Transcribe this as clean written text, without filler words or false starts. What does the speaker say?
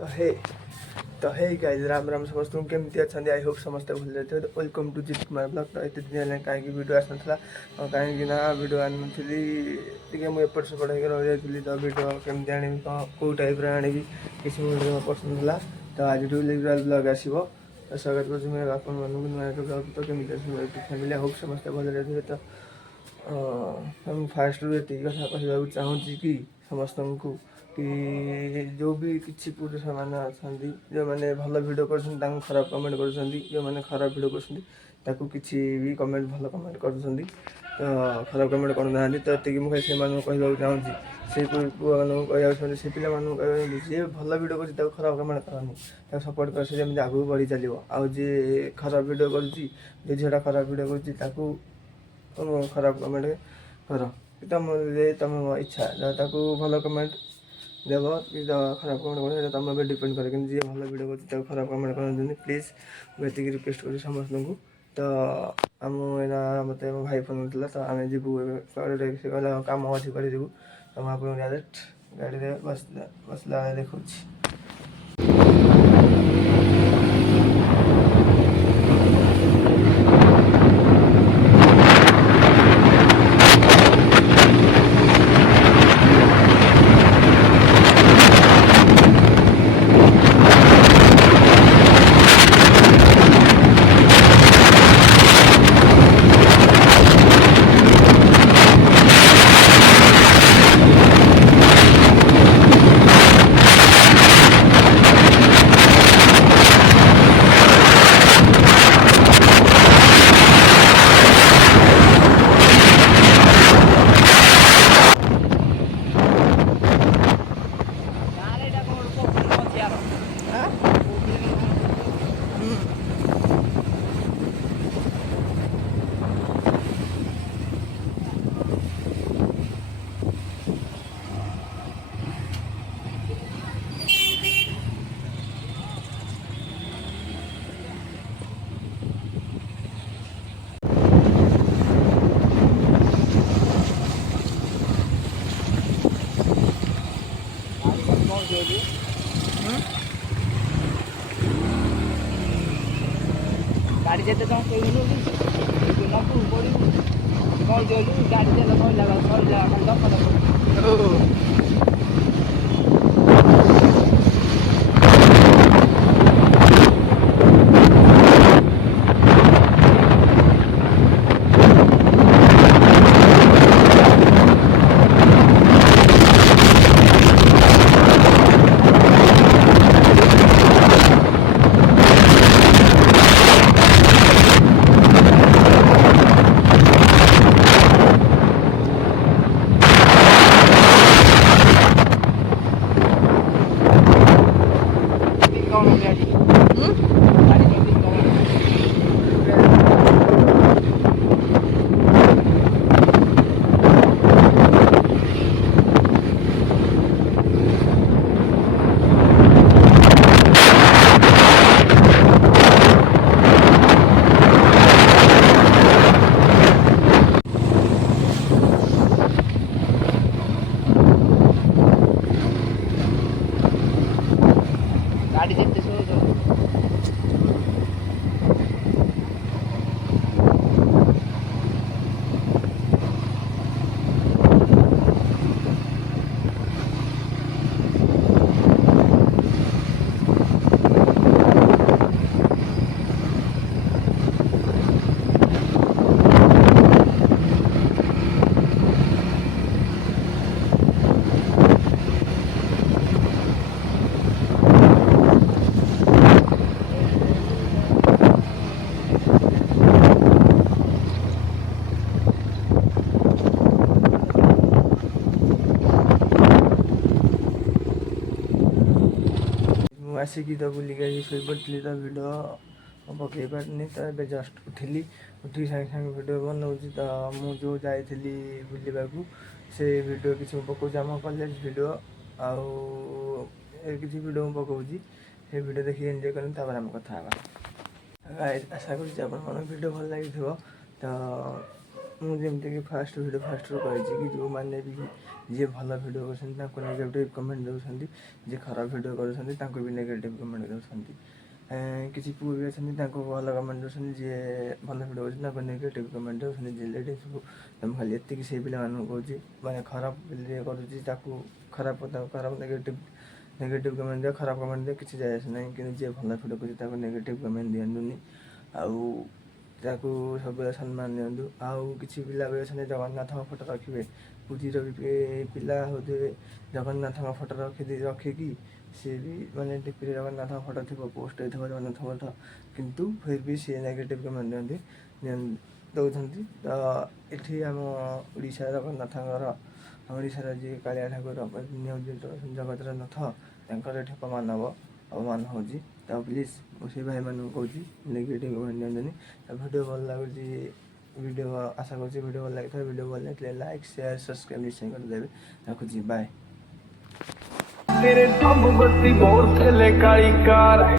Hey guys Ram Ram समस्त केमती अच्छा आई होप समस्त भल जाते welcome to Jeet Kumar blog. तो ये दिन कहीं वीडियो आसना कहीं वीडियो आनी मुझे एपट सेपट हो रही जाती तो वीडियो केमती आनी कौ टाइप आनी किसी मुझे पसंद है तो आज रेगुलर ब्लॉग आसो तो स्वागत कर नुआ ब्लॉग। तो केमी फैमिली होप समस्त भल जाते तो फास्ट रू ये कथा कहूँ चाहूँगी कि समस्त को कि जो भी किसी पुरुष मैंने अच्छा जो मैंने भल भिड कर खराब कमेंट कर जो मैंने खराब भिड कर किसी भी कमेंट भल कमेंट कर तो खराब कमेंट करना तो ये मुझे से कहूँ चाहूँगी से पुआ मानक कहूँ से पिला मानक जी भल भिड कर खराब कमेंट करनी सपोर्ट कर जमी आगू बढ़ी चलो आउ जी खराब भिड कर झीटा खराब भिड कर खराब कमेंट कर तुम तुम इच्छा भल कमेंट देव कि खराब कमेंट कर तुम डिपेंड करे कि जी भल भिड कर खराब कमेंट करते प्लीज मुझे रिक्वेस्ट कर समस्त को। तो आम मत भाई फोन कर तो आम जीवु कहला कम अच्छी कर जीवु तो मुझे डायरेक्ट गाड़ी बसला देखा गाड़ी जेते तुम कहलु कि नपु पड़ी कौन देलु गाड़ी जेला कौन लगा सर जा हम दफा गाड़ी जेते आसिकी तो बुलिक शो पड़ी तो भिड पकई पार्नी तो ये जस्ट उठिली उठी सागे सागे भिड बनाऊँ तो मुझे जाइली बुलवा से भिड किसी पकाऊँ आम कॉलेज भिड आउ किसी भिड पकाऊँ से भिड देखिए एंजॉय करें आम कथा आशा कर भिड भल लगी तो ମୁଁ ଯେମିତିକି ଫାଷ୍ଟ ଭିଡ଼ିଓ ଫାଷ୍ଟରୁ କହିଛି କି ଯେଉଁମାନେ ବି ଯିଏ ଭଲ ଭିଡ଼ିଓ କରୁଛନ୍ତି ତାଙ୍କୁ ନେଗେଟିଭ୍ କମେଣ୍ଟ ଦେଉଛନ୍ତି, ଯିଏ ଖରାପ ଭିଡ଼ିଓ କରୁଛନ୍ତି ତାଙ୍କୁ ବି ନେଗେଟିଭ୍ କମେଣ୍ଟ ଦେଉଛନ୍ତି। କିଛି ପୁଅ ବି ଅଛନ୍ତି ତାଙ୍କୁ ଭଲ କମେଣ୍ଟ ଦେଉଛନ୍ତି, ଯିଏ ଭଲ ଭିଡ଼ିଓ କରୁଛନ୍ତି ତାଙ୍କୁ ନେଗେଟିଭ୍ କମେଣ୍ଟ ଦେଉଛନ୍ତି। ଯିଏ ଲେଡ଼ିଜ୍କୁ ମୁଁ ଖାଲି ଏତିକି ସେଇ ପିଲାମାନଙ୍କୁ କହୁଛି, ମାନେ ଖରାପ ଯିଏ କରୁଛି ତାକୁ ଖରାପ ନେଗେଟିଭ୍ କମେଣ୍ଟ ଦିଅ, ଖରାପ କମେଣ୍ଟ ଦିଅ, କିଛି ଯାଏ ଆସେ ନାହିଁ। କିନ୍ତୁ ଯିଏ ଭଲ ଭିଡ଼ିଓ କରୁଛି ତାକୁ ନେଗେଟିଭ୍ କମେଣ୍ଟ ଦିଅନ୍ତୁନି, ଆଉ ତାକୁ ସବୁବେଳେ ସମ୍ମାନ ଦିଅନ୍ତୁ। ଆଉ କିଛି ପିଲା ବି ଅଛନ୍ତି ଜଗନ୍ନାଥଙ୍କ ଫଟୋ ରଖିବେ, ପୁରୀର ବି ପିଲା ହେଉଥିବେ ଜଗନ୍ନାଥଙ୍କ ଫଟୋ ରଖିକି ସିଏ ବି ମାନେ ଡିପିରେ ଜଗନ୍ନାଥଙ୍କ ଫଟୋ ଥିବ, ପୋଷ୍ଟ ହେଇଥିବ ଜଗନ୍ନାଥଙ୍କ ଫଟୋ, କିନ୍ତୁ ଫିର୍ ବି ସିଏ ନେଗେଟିଭ୍ କମେଣ୍ଟ ଦେଉଛନ୍ତି। ତ ଏଠି ଆମ ଓଡ଼ିଶା ଜଗନ୍ନାଥଙ୍କର, ଓଡ଼ିଶାର ଯିଏ କାଳିଆ ଠାକୁର ଜଗତର ନାଥ, ତାଙ୍କର ଏଠି ଅପମାନ ହେଉଛି। ତ ପ୍ଲିଜ୍ ମୁଁ ସେଇ ଭାଇମାନଙ୍କୁ କହୁଛି ନେଗେଟିଭ୍ କମେଣ୍ଟ ଦିଅନ୍ତୁନି। ଭିଡ଼ିଓ ଭଲ ଲାଗୁଛି, ଆଶା କରୁଛି ଭିଡ଼ିଓ ଭଲ ଲାଗିଥାଏ। ଭିଡ଼ିଓ ଭଲ ଲାଗିଥିଲେ ଲାଇକ୍, ସେୟାର, ସବସ୍କ୍ରାଇବ୍ ନିଶ୍ଚୟ କରିଦେବେ। ରଖୁଛି, ବାଏ।